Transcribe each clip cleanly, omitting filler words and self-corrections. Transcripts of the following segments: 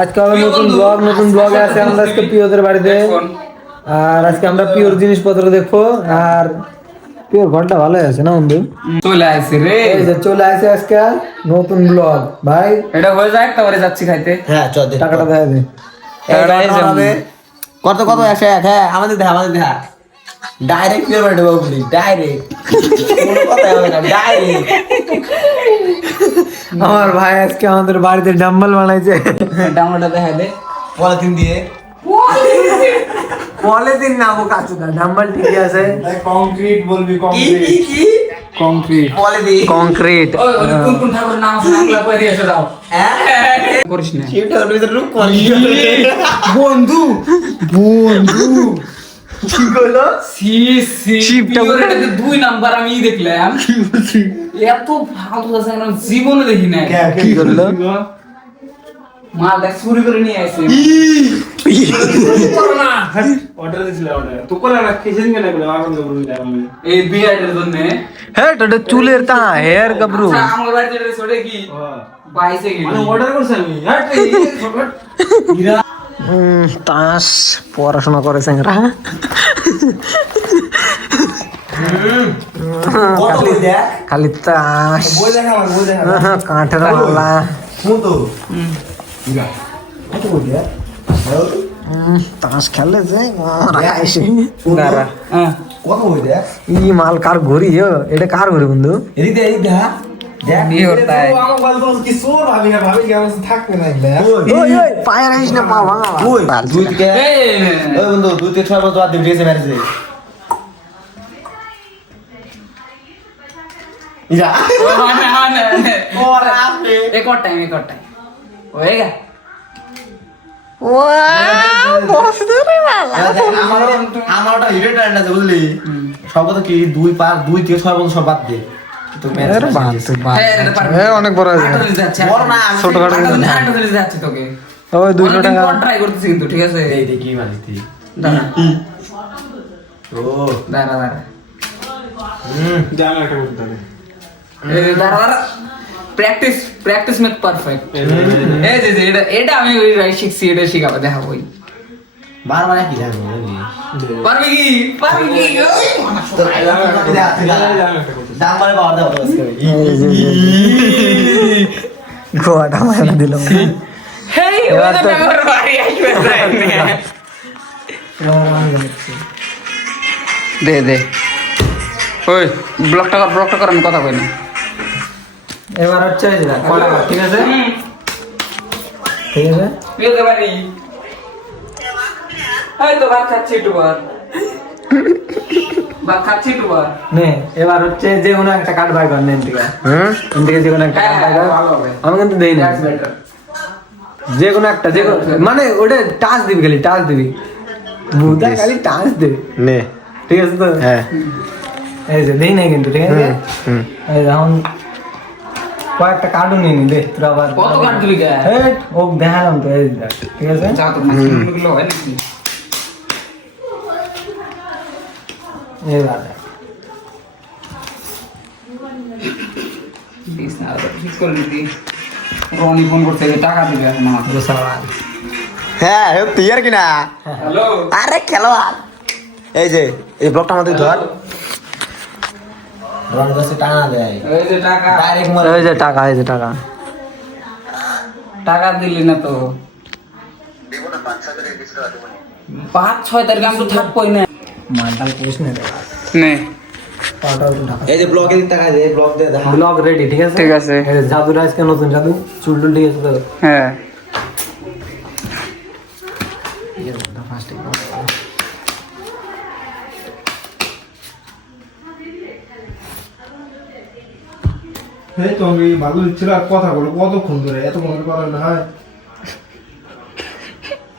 আজকে হবে নতুন ব্লগে আছে আমরা আজকে পিওদের বাড়িতে আর আজকে আমরা পিওর জিনিসপত্র দেখবো আর পিওর ঘরটা ভালো আছে না বন্ধু চলে আসছে রে এই যে চলে আসে আজকে নতুন ব্লগ ভাই এটা হয়ে যায় তারপরে যাচ্ছি খাইতে হ্যাঁ চল দে টাকাটা দেয় দে কত কত একশো এক হ্যাঁ আমাদের দেখা ডাইরেক্ট পিওর বাড়ি ঢোকা বলি ডাইরেক্ট কোনো কথা হবে না ডাইরেক্ট আমার ভাই আজকে আমাদের বাড়িতে ডাম্বল বানাইছে ডাউনলোডটা দেখা দে পলিথিন দিয়ে পলিথিন না ও কাঁচুটা ডাম্বল ঠিকই আছে কংক্রিট বলবি কি কংক্রিট পলিথিন কংক্রিট ওই কোন ঠাকুরের নাম আছে নামগুলো কই দিয়ে এসে দাও হ্যাঁ করিস না শিবটার ভিতরে রূপ করি বন্ধু কি হলো শিব ঠাকুরের এটা দুই নাম্বার আমি দেখলাম এত ভালো আছে আমি জীবনে দেখি না কি করলো মাল দেখ চুরি করে নিয়ে আসছে অর্ডার দিছিল অর্ডার তো করে না কিসেন কেন বলে আমার বন্ধু বলে এই বিয়ারের জন্য হ্যাঁ তোটা চুলের তা হেয়ার গাবরু আচ্ছা আমার বাড়িতে এটা ছোটে কি বাইসে গেল মানে অর্ডার করছ আমি হ্যাট তাস পড়াশোনা করে স্যাংরা কত বই দেখ খালি তাস বই দেখ আমার বই দেখ কাঠের মালা শুন তো কত বই দেখ তাস খেলে যে রাখাইছে দাঁড়া হ্যাঁ কত বই দেখ ই মাল কার ঘড়ি এটা কার ঘড়ি বন্ধু এদিক দেখ দেখ বিয়ে করতে হয়। আমার বল তো কি সোর ভাবি কেমন থাকবে না এগুলা ওই ওই পায়ে রাখিস না পা ভাঙা ওই দুই থেকে ওই বন্ধু 2 থেকে 6 বছর বাদ দিয়ে দিয়েছে ম্যারেজে ইরা ওরা আপনি एक और टाइम होएगा আমারটা হিরে টাইম আছে বুঝলি সব কথা কি 2 থেকে 6 বছর সব বাদ দে তো ম্যারেজ অনেক বড় আছে বড় না ছোটখাটো যাচ্ছে তোকে ওই 200 টাকা ট্রাই করতেছি কিন্তু ঠিক আছে এই দেখি মালিক তুই দাঁড়া ও দাঁড়া জানা একটা করতে হবে দাঁড়া প্র্যাকটিস মেক পারফেক্ট এই যে এটা আমি ওই শিখছি এটা শিখাবো দেখাবো ওই বারবার কি জানো পারবি কি ওই দাম মানে পাওয়ার দাও আজকে গোয়াটা মারা দিল হেই ওই তো আমার বাড়ি আসবে দে ওই ব্লকটা কর আমি কথা কই না এবার হচ্ছে কলা ঠিক আছে ঠিক আছে তুই তো বাড়ি এই তো ভাত খাচ্ছি একটু বার নে এবার হচ্ছে যে কোনো একটা কার্ড বাই কর নেন থেকে থেকে যে কোনো একটা কার্ড বাই কর আমি কিন্তু দেই না যে কোনো একটা মানে ওটা টাচ দিবি খালি টাচ দিবি বুদা খালি টাচ দিবি নে ঠিক আছে তো হ্যাঁ এই যে দেই নাই কিন্তু ঠিক আছে এই এখন কয়েকটা কার্ডও নিয়ে নি দে তোরা আবার কত কাট দিবি কে ও দেখালাম তো এই দেখ, ঠিক আছে যা তো গুলো হয় নাকি এবার দেখ। দিস না ঠিক করে দিবি রনি ফোন করতে টাকা দিবে এখন আমার গোসাবার হ্যাঁ তুই আর কি না হ্যালো আরে খেলোয়াড় এই যে এই ব্লকটা আমাদের ধর রন কাছে টাকা দেয় এই যে টাকা ডাইরেক্ট এই যে টাকা এই যে টাকা টাকা দিলি না তো 5-6 তারিখ আমি তো থাকবই না মালটাল কোশ নে নে পাটাও তো ঢাকা এই যে ব্লকে দিন টাকা দে ব্লক দে দেখা ব্লগ রেডি ঠিক আছে ঠিক আছে। এই যে জাদুর আজকে নতুন জাদু চুল টুল ঠিক আছে তো হ্যাঁ এই তুমি ভালো ছিল আর কথা বলো কতক্ষণ ধরে এতক্ষণ ধরে কথা বলে হয়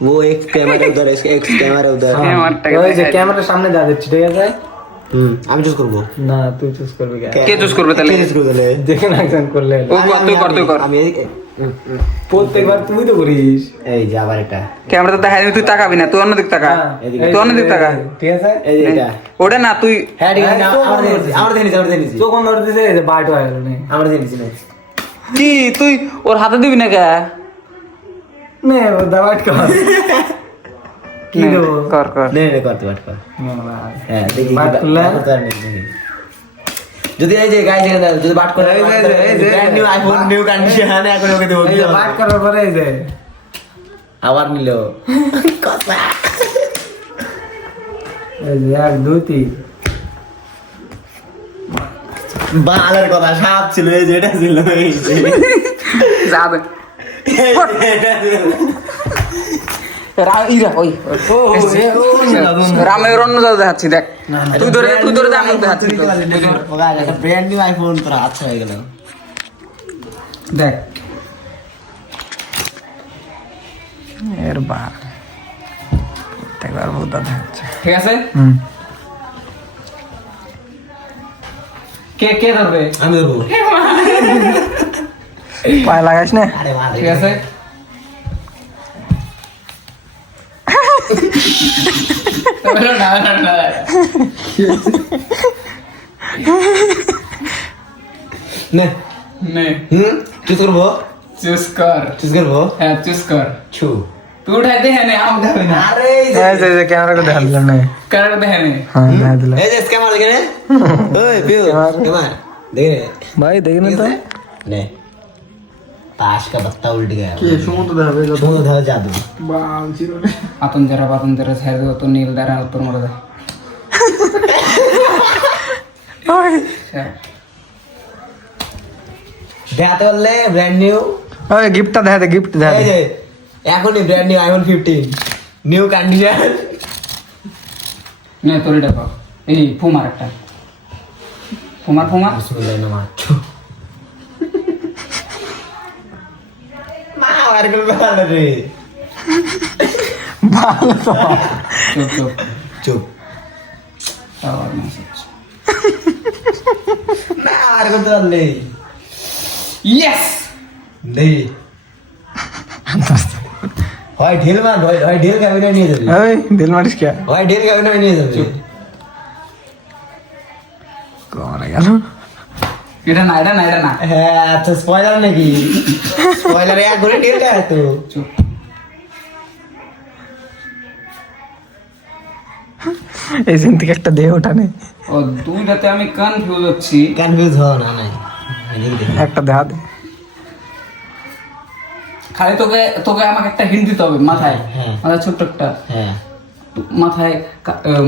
वो एक कैमरा उधर है एक कैमरा उधर ওই যে ক্যামেরার সামনে যা দিচ্ছি ঠিক আছে আমি চুজ করব না তুই চুজ করবি কে কে চুজ করবে তাহলে চুজ করব তাহলে দেখে না একজন করলে ও তুই কর আমি প্রত্যেকবার তুমি তো করিস এই যে আবার এটা ক্যামেরা তো দেখা দিবি তুই তাকাবি না তুই অন্য দিক তাকা তুই অন্য দিক তাকা ঠিক আছে এই যে এটা ওটা না তুই হ্যাঁ ঠিক আছে আমরা দেনিছি তো কোন ধরে দিছে এই যে বাইট হয়ে গেল নে আমরা দেনিছি না কি তুই ওর হাতে দিবি না কে নে দা বাট কর কি নে, দেবো কর কর নে নে করতে পারত হ্যাঁ দেখি বাট করলে? যদি এই যে গাইজ যদি বাট করে এই যে। Brand new iPhone new condition এখন ওকে দেবো এই যে বাট করার পরে এই যে আবার নিল কথা এই যে 1 2 3 বালের কথা সাপ ছিল এই যেটা ছিল এই যে। যাবে এটা ছিল। ইরা ওই রামের অন্য যাও দেখাচ্ছি দেখ তুই ধরে দে, আমি দেখাচ্ছি ব্র্যান্ড নিউ আইফোন তোর হাত হয়ে গেল দেখ এর বা একবার বহুত দেখাচ্ছে ঠিক আছে কে কে ধরবে আমি ধরবো পায়ে লাগাইস না আরে মার ঠিক আছে নে নে চুজ করবো চুজ কর চুজ করবো হ্যাঁ চুজ কর ছু তুই উঠাই দে হ্যাঁ আম উঠাবে না আরে এই যে ক্যামেরা করে দেখা দিলাম না কার দে হ্যাঁ হ্যাঁ দেখা দিলাম এই যে স্ক্যামার দেখে নে ওই পিউ স্ক্যামার দেখে ভাই দেখি না তো ने ताश का पत्ता उल्ट गया কি সমুদ্র দেখাবে सुनो था जादू বাল ছিল আতন যারা ছেড়ে দেবো তো নীল দ্বারা উত্তর মরে দেয় দেখাতে বললে ব্র্যান্ড নিউ ওই গিফটটা দেখা দে গিফট দেখা এই দে যে এখনই brand new iPhone 15 new condition নে তোর এটা কর এই ফুমার একটা ফুমার বিসমিল্লাহ না মারছো মা আর গুলো ভালো রে ভালো তো চুপ চুপ চুপ আবার মেসেজ না আর করতে পারলে ইয়েস নেই হয় ঢিল মার হয় ঢিল ক্যাবিনে নিয়ে যাবে ওই দিল মারিস কে হয় ঢিল ক্যাবিনে নিয়ে যাবে কোমরে গেল এটা না হ্যাঁ আচ্ছা স্পয়লার নাকি স্পয়লার এক করে ঢিল দেয় তো চুপ এই জিন থেকে একটা দেহ ওঠানে ও দুইটাতে আমি কনফিউজ হচ্ছি কনফিউজ হও না নাই এদিকে দেখি একটা দেখা দে খালি তোকে তোকে আমাকে একটা হিন্ট দিতে হবে মাথায় হ্যাঁ। মাথায় ছোট্ট একটা হ্যাঁ মাথায়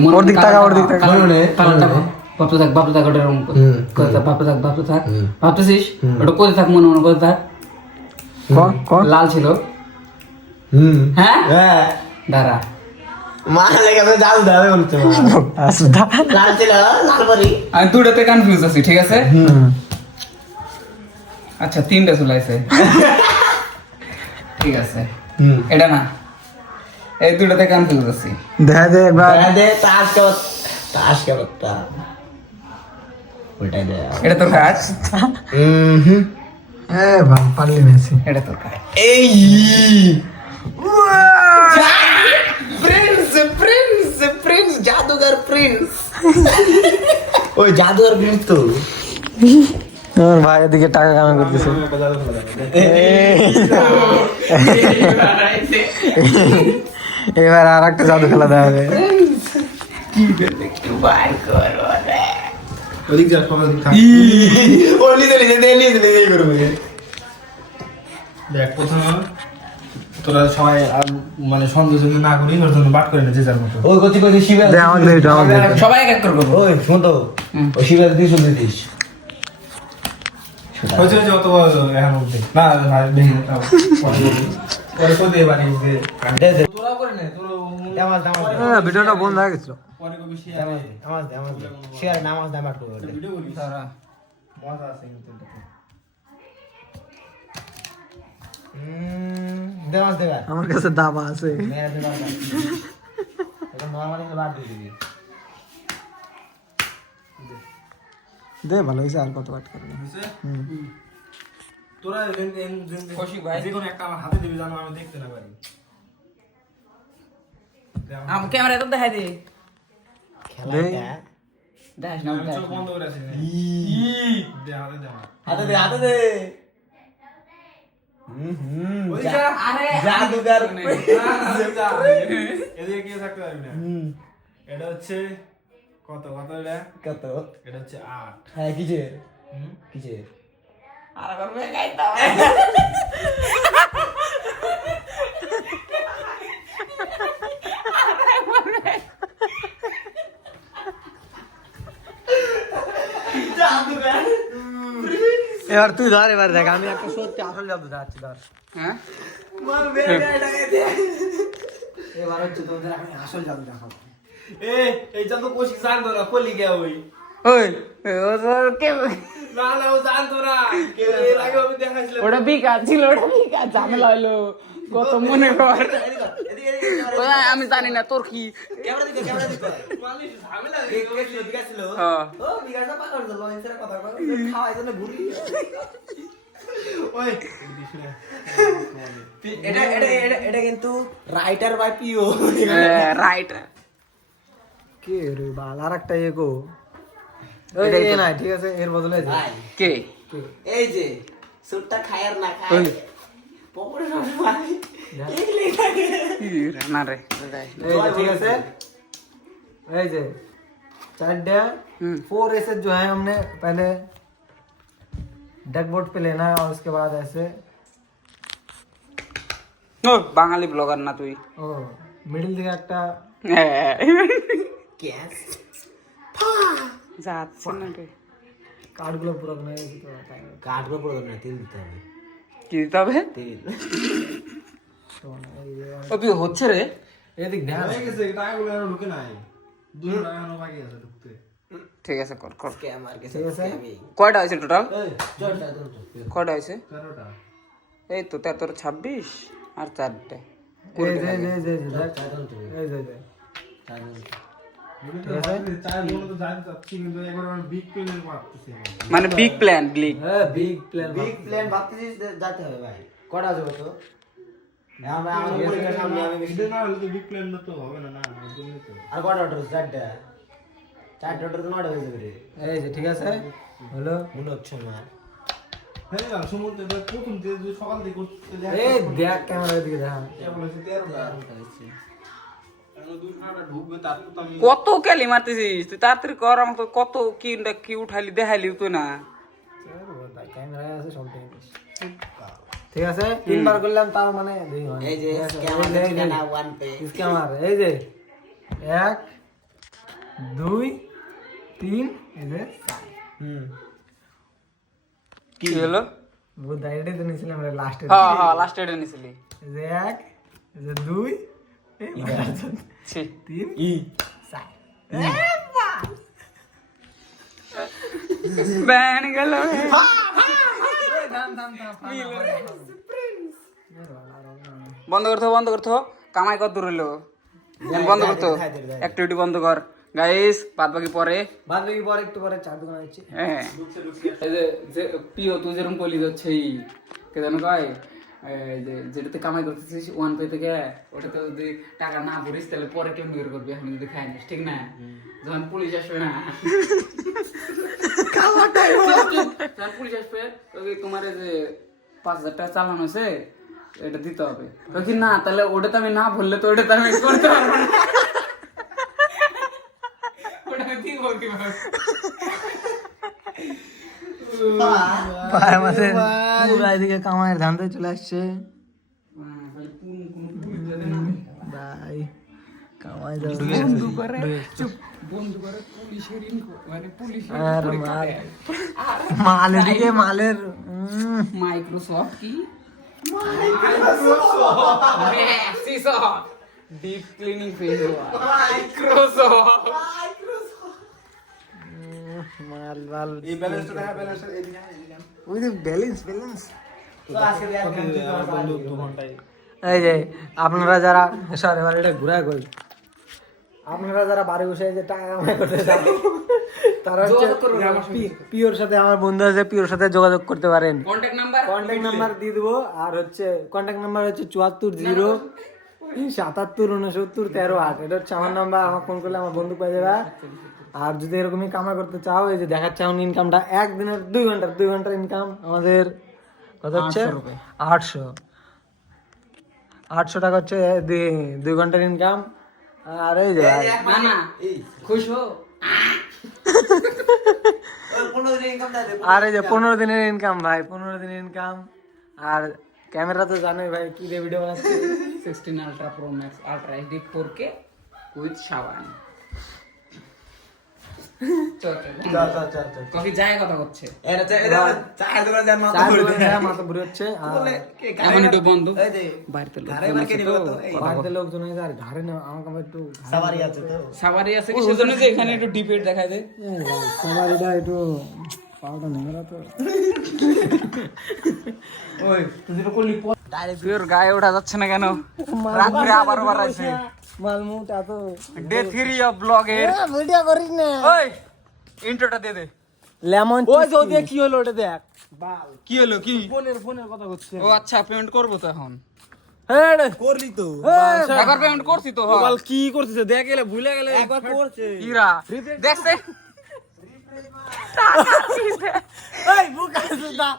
ওর দিক তাকা, ওর দিক তাকা। মনে, কালারটা মনে। ভাবতে থাক ওটা এরকম হুম, করতে ভাবতে থাক হুম। ভাবতেছিস ওটা করতে থাক মনে করতে থাক ক ক লাল ছিল হুম হ্যাঁ হ্যাঁ দাঁড়া মা লেগে তো জাল দাও বলতে আসুদা লাল ছিল লাল পরি আমি দুটাতে কনফিউজ আছি ঠিক আছে আচ্ছা তিনটা চলাইছে ঠিক আছে হুম এটা না এই দুটাতে কনফিউজ আছি দেখা দে একবার दे ताश का पत्ता उल्टा दे এটা তোর কাজ এ ভাই পারলি মেসি এটা তোর কাজ এই প্রিন্স জাদুঘর প্রিন্স ওই জাদুঘর প্রিন্স তো আমার ভাই এদিকে টাকা কামাই করতেছে এবার আর একটা জাদু খেলা দেওয়া হবে ওদিক যা সবাই থাক ওলি দে করবে দেখ প্রথমে তোরা সবাই মানে সন্দেহ জন্য না করি ওর জন্য বাট করে না যে যার মতো ওই কচি শিবা দে আমাকে দে একটু, আমাকে দে একটু। সবাই এক এক করে করবো ওই শুন তো ওই শিবা দিয়ে শুনতে দিস হয়েছে হয়েছে অত এখন অবধি না ভাই দেখি পরে কোথায় বাড়ি যে দে দে তোরা করে নে তোরা নামাজ ভিডিওটা বন্ধ হয়ে গেছিল পরে কবি শেয়ার শেয়ার নামাজ নামাজ করবে ভিডিও করি তারা মজা আছে কিন্তু এটাতে। নামাজ দেবা আমার কাছে দাবা আছে মেরা দেবা এটা নরমালি বাদ দিয়ে দিবি দে ভালো হয়েছে আর কত কাট করবে বুঝছে? তোরা কৌশিক ভাই। যে কোনো একটা আমার হাতে দিবি জানো আমি দেখতে না পারি আমার ক্যামেরা তো দেখাই দে খেলাটা দেখাস না চোখ বন্ধ করে আছি দে হাতে দে আমার। হাতে দে আরে জাদুঘর এদিকে কি থাকতে পারবি না এটা হচ্ছে কত কত এটা কত এটা হচ্ছে 8 হ্যাঁ কিসের কিসের আর করবে গাইতা এবার তুই ধর, এবার দেখ আমি একটা সত্যি আসল জাদু দেখাচ্ছি, ধর। হ্যাঁ এবার হচ্ছে তোদের আমি আসল জাদু দেখাবো। এই জাদু কোশি জানতো না কলি গিয়া ওই ওই ও তোর কে না না ও জানতো না এর আগে আমি দেখাইছিলাম ওটা বিকা ছিল, ওটা বিকা ঝামেলা হইলো কত মনে কর ওই আমি জানি না তোর কি ক্যামেরা দিতে মানুষ ঝামেলা গেছিল হ্যাঁ ও বিকাশটা পাগল দিল ইনসার কথা কয় খাওয়াই জন্য ঘুরি ওই এটা এটা এটা এটা কিন্তু রাইটার বাই পিও রাইট কে রে বাল, আর একটা এগো এই না, ঠিক আছে, এর বদলে যা। ভাই কে এই যে সুটটা খায়ার না খায় পকড়ে না ভাই না রে এই যে, ठीक है এই যে चार्ट हम्म। 4 ऐसे जो है हमने पहले डक बोर्ड पे लेना है और उसके बाद ऐसे ও বাঙালি ব্লগার না তুই ओ मिडिल दिखे একটা ক্যাশ যাচ্ছে না রে कार्ड গুলো পুরো বানিয়ে দিতে হবে। কাটবো পড়বে না তেল দিতে হবে কি দিতে হবে তেল তো এই যে ও কি হচ্ছে রে এদিক ধ্যান হয়ে গেছে টাকাগুলো আর ঢুকে নাই 2 টাকা এখনো বাকি আছে ঢুকতে ঠিক আছে কর কর স্ক্যাম আর কিছু ঠিক আছে। কয়টা হয়েছে টোটাল এই চড়টা দূর তো কয়টা হয়েছে 13টা এই তো 13 26 আর 4টে এই যে দেখ চাদন তো এই যে চাদন চার মনে তো জানি চাচ্ছি কিন্তু একবার আমি বিগ প্লেনের ভাবতেছি মানে বিগ প্ল্যান গ্লিক হ্যাঁ বিগ প্ল্যান বিগ প্ল্যান ভাবতেছিস যেতে হবে ভাই কটা যাবে তো আমরা আমাদের পরীক্ষার সামনে আমি বেশি এটা না হলে তো বিগ প্লেন না তো হবে না না ওর জন্যই তো আর কটা অর্ডার চারটে অর্ডার তো 9টা হয়ে যাবে রে এই যে ঠিক আছে হলো মনে হচ্ছে আমার হ্যাঁ না সমুদ্রে তো প্রথম যে সকাল থেকে করতে এই দেখ ক্যামেরার দিকে দেখা বলেছে 13টা এখন 2 টাকা ঢুকবে তারপর তো আমি কত ক্যালি মারতেছিস তুই তাড়াতাড়ি কর আমাকে কত কি উঠাইলি দেখাইলি তুই না ক্যামেরা আছে সব ঠিক আছে তিনবার করলাম তাও মানে এই যে স্ক্যাম ঠিকানা 1 পে স্ক্যামার এই যে 1 2 3 এই যে কি হলো वो दाइडे तो नहीं আমরা লাস্টে হ্যাঁ হ্যাঁ লাস্ট এডে নিছিলি এই যে 1 এই যে 2 এই যে ছি 3 ই 4 ব্যান গেল বন্ধ করতো কামাই কত দূর হইলো বন্ধ করতো অ্যাক্টিভিটি বন্ধ কর গাইস বাদ বাকি পরে বাদ বাকি পরে একটু পরে চার দোকান আছে হ্যাঁ এই যে পিও তুই যেরকম কলি যাচ্ছে কে জানো কয় এই যে যেটাতে কামাই করতেছিস 1 পে থেকে ওটাতে যদি টাকা না ভরিস তাহলে পরে কেমন বের করবি এখন যদি খাই নিস ঠিক না যখন পুলিশ আসবে না যখন পুলিশ আসবে ওই তোমার এই যে 5000 টাকা চালানো আছে এটা দিতে হবে কি না তাহলে ওটাতে আমি না ভরলে তো ওটাতে আমি করতে পারবো না ওটা কি বলতে পারবো পাড়া মাসে পুরা এদিকে কামাইয়ের ধান্দে চলে আসছে ভাই কামাই বন্ধু করে পুলিশের মানে পুলিশের আর মাল এদিকে মালের মাইক্রোসফট কি ডিপ ক্লিনিং ফেস মাইক্রোসফট মাল মাল এই ব্যালেন্সটা দেখা ব্যালেন্সটা এদিকে ওই যে ব্যালেন্স তো আজকে আর খান্তি তোমার 2 ঘন্টায় এই যে আপনারা যারা সরি এবার এটা ঘুরা কই আপনারা যারা বাড়ি বসে যে টাকা কামাই করতে চান তারা পিওর সাথে আমার বন্ধু আছে পিওর সাথে যোগাযোগ করতে পারেন কন্ট্যাক্ট নাম্বার দিয়ে দেবো আর হচ্ছে কন্ট্যাক্ট নাম্বার হচ্ছে 74 0 77 69 13 8 এটা হচ্ছে আমার নাম্বার আমার ফোন করলে আমার বন্ধু পেয়ে যাবে আর যদি এরকমই কামাই করতে চাও এই যে দেখাচ্ছে আমার ইনকামটা একদিনের 2 ঘন্টার ইনকাম আমাদের কত হচ্ছে 800 रुपए 800 টাকা হচ্ছে 2 ঘন্টার ইনকাম। আর এই যে ভাই, ना ना खुश हो আর এই যে 15 দিনের ইনকাম ভাই, 15 দিনের ইনকাম। আর ক্যামেরা তো জানোই ভাই কি দিয়ে ভিডিও বানাচ্ছি। 16 ultra pro max ultra HD 4K with Sawan চল কফি যায় কথা হচ্ছে চায়ের দোকানে যান মাথা চার ঘুরে দোকানে যায়, মাথা ঘুরে হচ্ছে। আর এখন একটু বন্ধ এই যে বাড়িতে লোক ঘরে মার্কে নিবে তো এই বাড়িতে লোকজন আছে, আর ঘাড়ে না আমাকে আবার একটু সাবারি আছে তো সাবারি আছে কি সেজন্য যে এখানে একটু ডিপেট দেখায় দেয় সবার এটা একটু পাউডার নেই তো। ওই তুই যেটা করলি ডাইরেক্ট তোর গায়ে ওঠা যাচ্ছে না কেন? রাত্রে আবার বাড়াইছে মালমুট এত ডে 3 অফ ব্লগের ভিডিও করিস না। ওই ইন্ট্রোটা দে দে লেমন ওই যে ওদিকে কি হলো ওটা দেখ। কি হলো কি ফোনের কথা হচ্ছে। ও আচ্ছা পেমেন্ট করব তো এখন হ্যাঁ করলি তো একবার পেমেন্ট করছি তো হ্যাঁ বল কি করছিস দেখ গেলে ভুলে গেলে একবার করছে ইরা দেখছে এই বুকা সুদা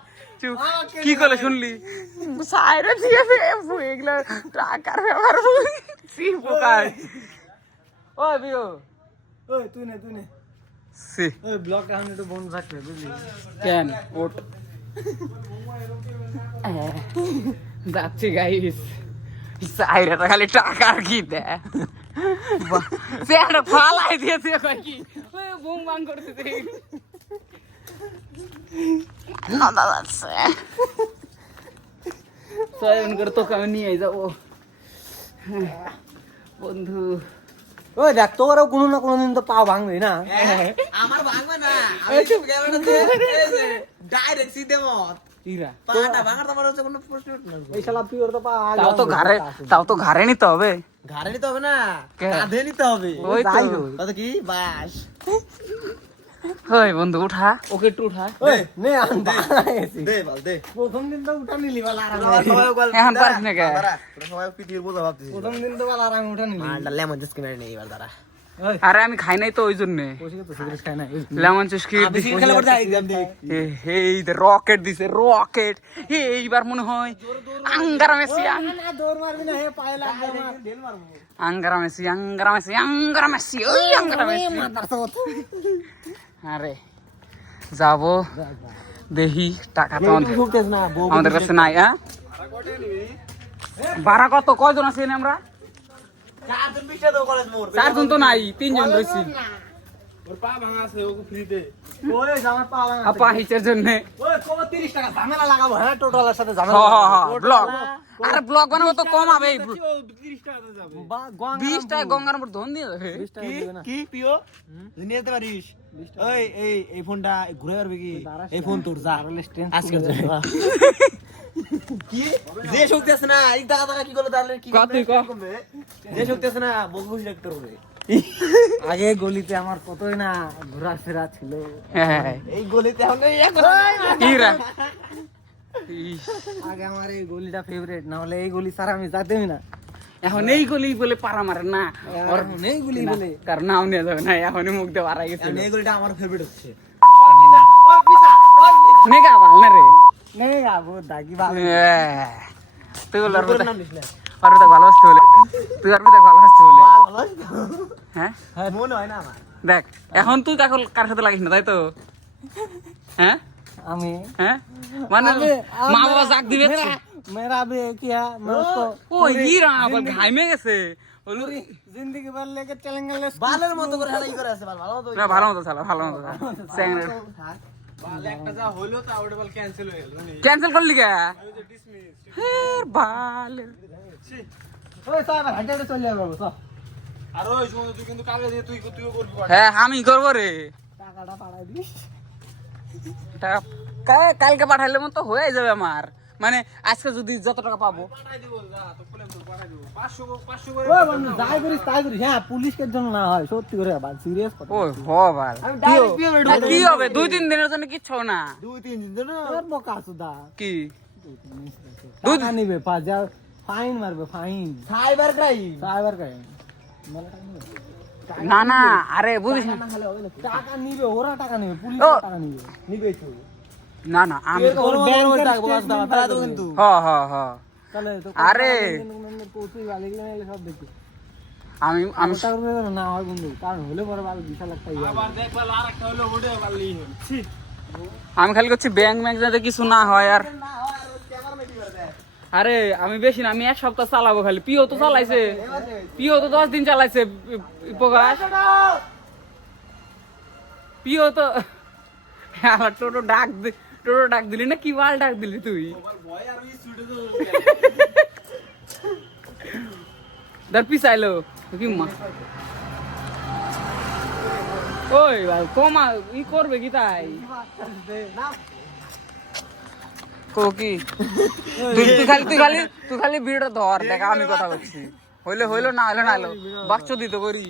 চুপ, কি করে শুনলি সাইরে দিয়েছে এগুলো টাকার ব্যাপার সি পোকার ওই বিও ওই তুই নে সি ওই ব্লগটা আমি একটু বন্ধ রাখতে বুঝলি। কেন ওট যাচ্ছি গাইস সাইরেটা খালি টাকার কি দে সে একটা ফালাই দিয়েছে কই কি ওই বুম বাং করতেছে না দাদা সয়ন করে তোকে আমি নিয়ে যাবো বন্ধু ওই দেখ তোরও কোনো না কোনো দিন তো পা ভাঙবে না। আমার ভাঙবে না আমি চুপ ক্যামেরাতে এই যে ডাইরেক্ট সিধে মত ইরা পাটা ভাঙার তোমার হচ্ছে কোনো প্রশ্ন উঠে না এই শালা পিওর তো পা আগে তাও তো ঘাড়ে নিতে হবে ঘাড়ে নিতে হবে না কে? কাঁধে নিতে হবে ওই তো তাই হই। কত কি বাস ওই বন্ধু উঠা ওকে একটু উঠা ওই নে আন বানাইছি দে বল দে প্রথম দিন তো উঠা নিলি বালা আরাম এখন পারিস না কে? সবাই পিটিয়ে বোঝা ভাবছিস প্রথম দিন তো বালা আরাম উঠা নিলি। আর লেমন জুস কিনে নেই এবার দাঁড়া ওই আরে আমি খাই নাই তো ওই জন্য কোশিকে তো সিগারেট খায় না। লেমন চুস কি আমি সিগারেট খেলে পড়তে আইতাম দেখ এই রকেট দিছে রকেট এইবার মনে হয় আঙ্গারা মেসি না দৌড় মারবি না হে পায়ে লাগবে না ঢেল মারবো। আঙ্গারা মেসি ওই আঙ্গারা মেসি আরে যাবো দেখি টাকা তো ঢুকতেছ না বউ আমাদের কাছে নাই হ্যাঁ ভাড়া কত কয়জন আছি এখানে আমরা চারজন বিশটা দাও কলেজ মোর 4 জন তো নাই 3 জন রইছি ওর পা ভাঙা আছে ওকে ফ্রিতে ওই আমার পা ভাঙা। আপা হিচার জন্য ওই কত 30 টাকা ঝামেলা লাগাবো হ্যাঁ টোটালের সাথে হ ঝামেলা। ব্লগ আর ব্লগ বানাবো তো কম হবে 30 টাকা যাবে বা গং 20 টাকা গঙ্গার উপর ধন দিয়ে দেবে 20 টাকা কি দিবে না। কি পিও নিয়ে যেতে পারিস ওই এই ফোনটা ঘুরে পারবি কি এই ফোন তোর যা আজকে যা। কি যে শক্তি আছে না এই টাকা টাকা কি করলে তাহলে কি কত তুই ক? করবে? যে শক্তি আছে না বসে বসে রাখতে হবে আগে গলিতে আমার কতই না ঘোরাফেরা ছিল। হ্যাঁ এই গলিতে এখন ইরা আগে আমার এই গলিটা ফেভারিট, না হলে এই গলি ছাড়া আমি যেতামই না। এখন এই গলি বলে পারা মারে না আর এই গলি বলে তার নাম নিয়ে যাবে না এখনই মুখ দিয়ে বাড়াই গেছে এই গলিটা আমার ফেভারিট হচ্ছে নেগা ভাল না রে নেই আবো দাগি বা তুই বল তোর নাম লিখ না আর তো ভালোবাসতে বলে তুই আর তো ভালোবাসতে বলে হ্যাঁ মনে হয় না আমার দেখ এখন তুই কার সাথে লাগিস না তাই তো হ্যাঁ আমি হ্যাঁ মানে মা বাবা জাগ দিবে मेरा भी एक ही है, मैं उसको ও ইরা আবার ঘাইমে গেছে বলু जिंदगी भर लेके चलेंगे ले বালের মতো করে হালাই করে আছে ভালো মতো না ভালো মতো চালা ভালো মতো স্যাংরে একটা যা হলো তা ওটা বল ক্যান্সেল হয়ে গেল ক্যান্সেল করলি কে হের বাল ओए साहब हटे हटे चल जाओ सब আর ওই সময় তুই কিন্তু কালকে দিয়ে তুইও করবি হ্যাঁ আমি করবো রে টাকাটা পাড়াই দিস টাকা কালকে পাঠাইলে মতো হয়ে যাবে আমার মানে আজকে যদি যত টাকা পাবো পাঠাই দিব যা তো বলে তো পাঠাই দিব 500 করে ওই বন্ধু যাই করিস তাই করিস হ্যাঁ পুলিশের জন্য না হয় সত্যি করে বাল সিরিয়াস কথা ও হ বাল আমি ডাইরেক্ট পেমেন্ট আর কি হবে 2-3 দিনের জন্য কিচ্ছু হবে না 2-3 দিন ধরে তোর বকা সুদা কি টাকা নিবে 5000 ফাইন মারবে fine cyber crime cyber crime না না আরে বুঝিস না টাকা নিবে ওরা টাকা নিবে পুলিশ ও। টাকা নিবে নিবে তো না না আমি কিন্তু হ হ হ তাহলে তো আরে পৌঁছে ভালো গেলে সব দেখি আমি আমি টাকা করে না হয় বন্ধু কারণ হলে পরে ভালো বিশাল একটা আবার দেখবার আরেকটা হলো ওটা পারলি আমি খালি করছি ব্যাংক ব্যাংক যাতে কিছু না হয় আর আরে আমি বেশি না আমি এক সপ্তাহ চালাবো খালি পিও তো চালাইছে পিও তো 10 দিন চালাইছে প্রকাশ পিও তো আমার টোটো ডাক দিলি না কি বাল ডাক দিলি তুই ধর পিছাইলো কি মা ওই কমা ই করবে কি তাই কি তুই খালি ভিড়টা ধর দেখ আমি কথা বলছি হইলো না হলো বাচ্চা দিত করি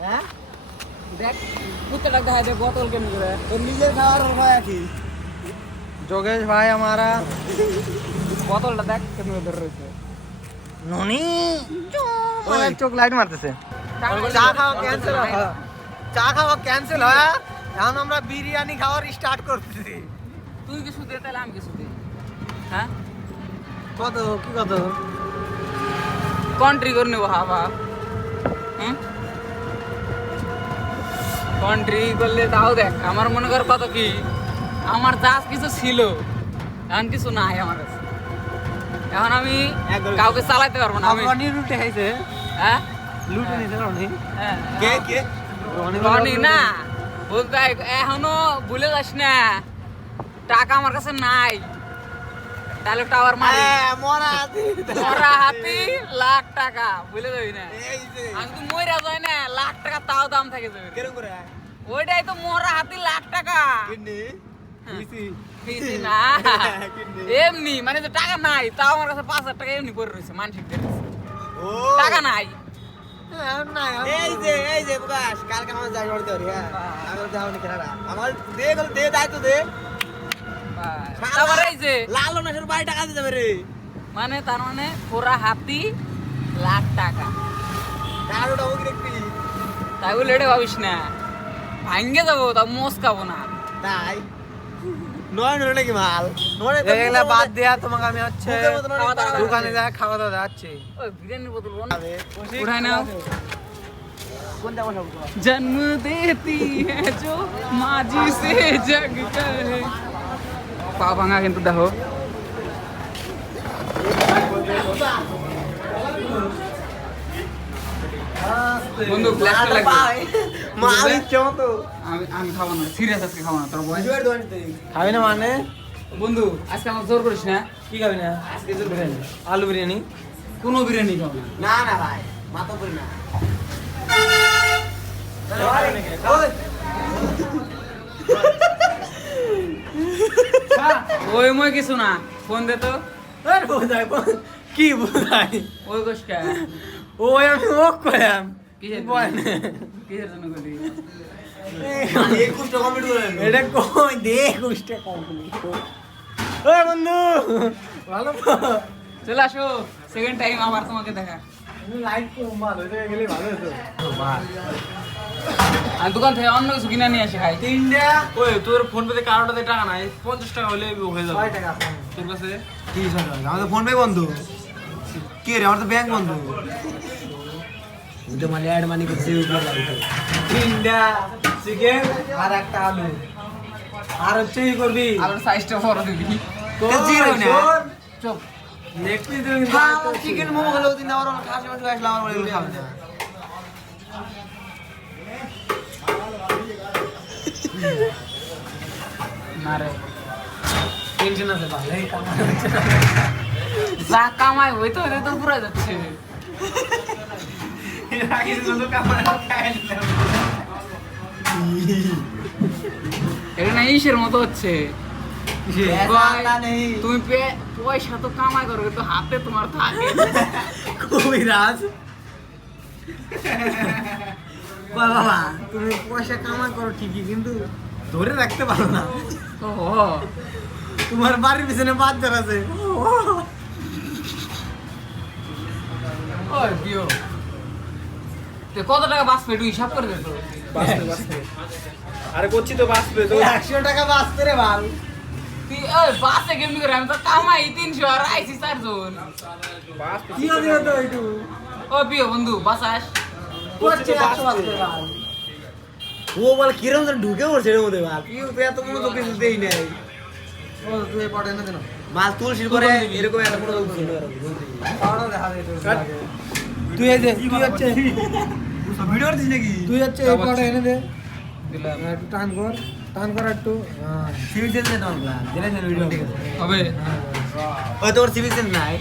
হ্যাঁ দেখ কুত্তাটা দেখাই দে বোতল কেমনি করে তোর নিজের খাওয়ার হয় কি যোগেশ ভাই আমারা বোতলটা দেখ কেমনি ধরে রয়েছে ননি চোখ লাইট মারতেছে চা খাওয়া ক্যান্সেল হয় চা খাওয়া ক্যান্সেল হয় এখন আমরা বিরিয়ানি খাওয়ার স্টার্ট করতেছি তুই কিছু দে তাহলে আমি কিছু দিই হ্যাঁ কত কি কত কন্ট্রি করে নেবো হাবা হুম কন্ট্রি করলে তাও দেখ আমার মনে কর কত কি আমার চাষ কিছু ছিল এখন কিছু নাই আমার কাছে এখন আমি কাউকে চালাইতে পারবো না আমি রনি লুটে খাইছে হ্যাঁ লুটে নিছে রনি হ্যাঁ কে রনি না বলতে এখনো ভুলে যাস না টাকা আমার কাছে নাই তাহলে টাওয়ার মারি মরা হাতি লাখ টাকা বুঝলে যাবি না আমি তো মরে যাই না লাখ টাকা তাও দাম থাকে যাবে ওইটাই তো মরা হাতি লাখ টাকা কিসি না এমনি মানে যে টাকা নাই তাও আমার কাছে 5,000 টাকা এমনি পড়ে রয়েছে মানসিক টাকা নাই এই যে প্রকাশ কালকে আমার যাই করতে পারি হ্যাঁ আমার যাওনি কেনারা আমার দে দায়িত্ব দে তারপর এই যে লাল নাশের 22 টাকা দিতে পারে মানে তার মানে পুরা হাতি লাখ টাকা কারোটা ওকে দেখবি তাই বলে এটা ভাবিস না ভাঙ্গে যাবো তা মোষ খাবো না তাই নয় নাকি মাল নয় এগুলা বাদ দেয়া তোমাকে আমি হচ্ছে খাওয়া দাওয়া দোকানে যা খাওয়া দাওয়া যাচ্ছি ওই বিরিয়ানির বোতল উঠাই নাও जन्म देती है जो माजी से जग कहे পা ভাঙা কিন্তু দেখো বন্ধু ব্লাস্ট লাগবে মাল ইচ্ছে মতো আমি খাবো না সিরিয়াস আজকে খাবো না তোর বয় খাবি না মানে বন্ধু আজকে আমার জোর করিস না কি খাবি না আজকে তো বিরিয়ানি আলু বিরিয়ানি কোনো বিরিয়ানি খাবো না না না ভাই মাথা করি না ওই মই কিছু না ফোন দে তো কি বোঝাই ওই গোসকা ওই আমি ওক করাম কিসের জন্য করি 21টা কমপ্লিট করে এটা কই দে 21টা কমপ্লিট ওই বন্ধু ভালো চলে আসো সেকেন্ড টাইম আবার তোমাকে দেখা লাইট কম ভালো হয়ে গেলে ভালো হতো আর দোকান থেকে অন্য কিছু কিনে নিয়ে আসি খাই তিনটা ওই তোর ফোন পেতে কারোটাতে টাকা নাই 50 টাকা হলে হয়ে যাবে 6 টাকা আছে তোর কাছে 30 টাকা আমাদের ফোন পে বন্ধ কে রে আমার তো ব্যাংক বন্ধ এটা মানে অ্যাড মানি করতে তিনটা চিকেন আর একটা আলু আর হচ্ছে কি করবি আর সাইজটা বড় দিবি জিরো না চুপ নেক্সট দিন চিকেন মোমো হলো দিন আমার খাসি মাংস আসলে আমার বলে খাবে না না রে টেনশন আছে ভালো এই কাম যা কামাই হইতো এটা তো পুরা যাচ্ছে আগে তো কামাই খাই নিলাম এটা না ইসের মতো হচ্ছে তুমি পয়সা তো কামাই করবে তো হাতে তোমার থাকে কবিরাজ বাবা তুমি পয়সা কামাই করো ঠিকই কিন্তু ধরে রাখতে পারো না ও তোমার বাড়ির পিছনে বাজার আছে ওই দিও তো কত টাকা বাঁচবে একটু হিসাব করে দে তো। আরে করছি তো বাঁচবে তো 100 টাকা বাঁচতে রে ভাল তুই ওই বাসে কেমনি করে আমি তো কামাই 300 আর আইছি 4 জন। কি হবে তো একটু ও প্রিয় বন্ধু বাসাস করছে 100 বাঁচতে ভাল ও বল কিরম যেন ঢুকে পড়ছে এর মধ্যে ভাল কি তো এত মনে তো কিছু দেই নাই ও তুই পড়ে না কেন মাল তুলসির পরে এরকম এত মনে তো কিছু পাড়া দেখা দে তুই এই যে তুই হচ্ছে ভিডিও করছিস নাকি তুই হচ্ছে এই পাটা এনে দে দিলাম একটু টান কর একটু হ্যাঁ সিভিক সেন্স নেই তোমার ক্লাস জেনে ভিডিও ঠিক আছে হবে। ওই তোর সিভিক সেন্স নাই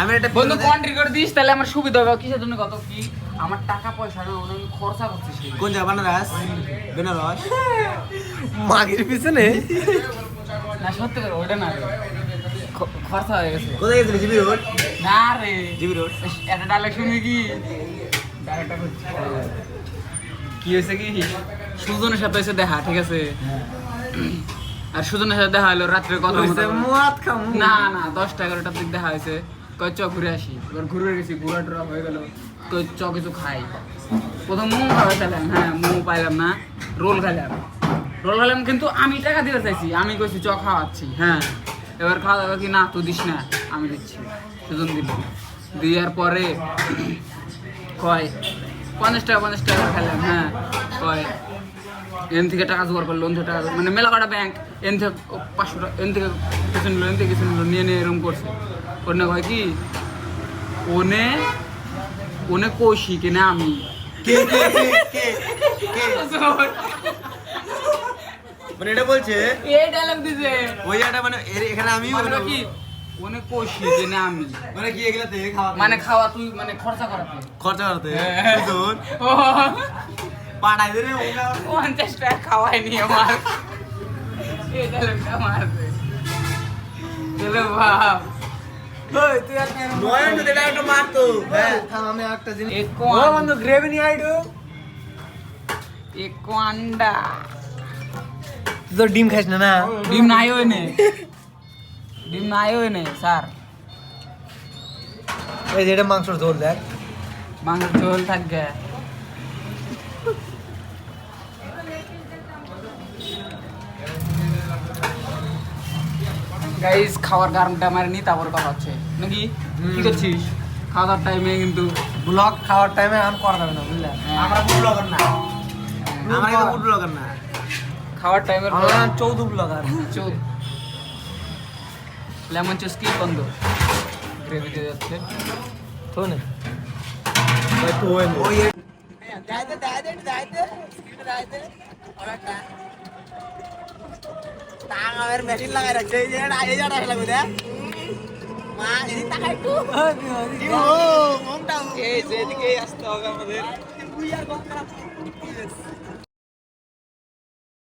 আমি একটা বন্ধু কন্ট্রি করে দিস তাহলে আমার সুবিধা হবে। কিসের জন্য কত কি আমার টাকা পয়সা না আমি খরচা করছি সেই। কোন জায়গা বানারস বেনারস মাগির পিছনে না সত্যি করে ওইটা না রে। খরচা হয়ে গেছে কোথায় গেছিলি জিবি রোড না রে। জিবি রোড একটা ডায়লগ শুনবি কি ডায়লগটা করছি কি হয়েছে কি সুজনের সাথে এসে দেখা ঠিক আছে আর সুজনের সাথে দেখা হলো রাত্রে কথা মদ খামু না না 10-11টার দিক দেখা হয়েছে কই চ ঘুরে আসি এবার ঘুরে গেছি ঘুরা টুরা হয়ে গেল কই চ কিছু খাই প্রথম মোমো খাওয়া চাইলাম হ্যাঁ মোমো পাইলাম না রোল খেলাম কিন্তু আমি টাকা দিতে চাইছি আমি কইছি চ খাওয়াচ্ছি হ্যাঁ এবার খাওয়া দাওয়া কি না তুই দিস না আমি দিচ্ছি সুজন দিল দেওয়ার পরে কয় 50 টাকা খেলাম হ্যাঁ কয় এন থেকে টাকা জোগাড় করলো এন থেকে টাকা মানে মেলা কটা ব্যাংক এন থেকে 500 টাকা এন থেকে কিছু নিল এন থেকে কিছু নিল নিয়ে এরকম করছে ওনে কয় কি ওনে কৌশি কিনা আমি কে মানে এটা বলছে এই ডায়লগ দিছে ওই জায়গাটা মানে এখানে আমি মানে কি ওনে কৌশি কিনা আমি মানে কি এগুলাতে খাওয়া মানে খাওয়া তুই মানে খরচা করাতে খরচা করতে হ্যাঁ। সুজন ও পাড়াই দে রে ওগুলা 50 টাকা খাওয়াইনি আমার এই ডায়লগটা মারছে চলো ভাব ওই তুই একটা নয়ন তো এটা একটা মারতো হ্যাঁ থাম আমি একটা জিনিস এক ও বন্ধু গ্রেভি নিয়ে আইডু এক আন্ডা তুই তো ডিম খাইস না না ডিম নাই হয় নে স্যার এই যে এটা মাংসর ঝোল দেখ মাংস ঝোল থাকবে গাইস খাওয়ার কারণটা আমার নি তারপর কথা হচ্ছে নাকি কি করছিস খাওয়া দাওয়ার টাইমে কিন্তু ব্লগ খাওয়ার টাইমে আন করা যাবে না বুঝলে আমরা ফুড ব্লগার না আমরা কিন্তু ফুড ব্লগার না খাওয়ার টাইমের আমরা চৌধু ব্লগার চোদ লেমন চিজ কি বন্ধ গ্রেভি দিয়ে যাচ্ছে তো না ভাই তো ওই ওই টাঙামের মেশিন লাগাই রাখছে এই যে এই জায়গাটা লাগবে দেখ মা এই টাকা একটু মমটা এই যেদিকে আসতে হবে আমাদের তুই আর কত খারাপ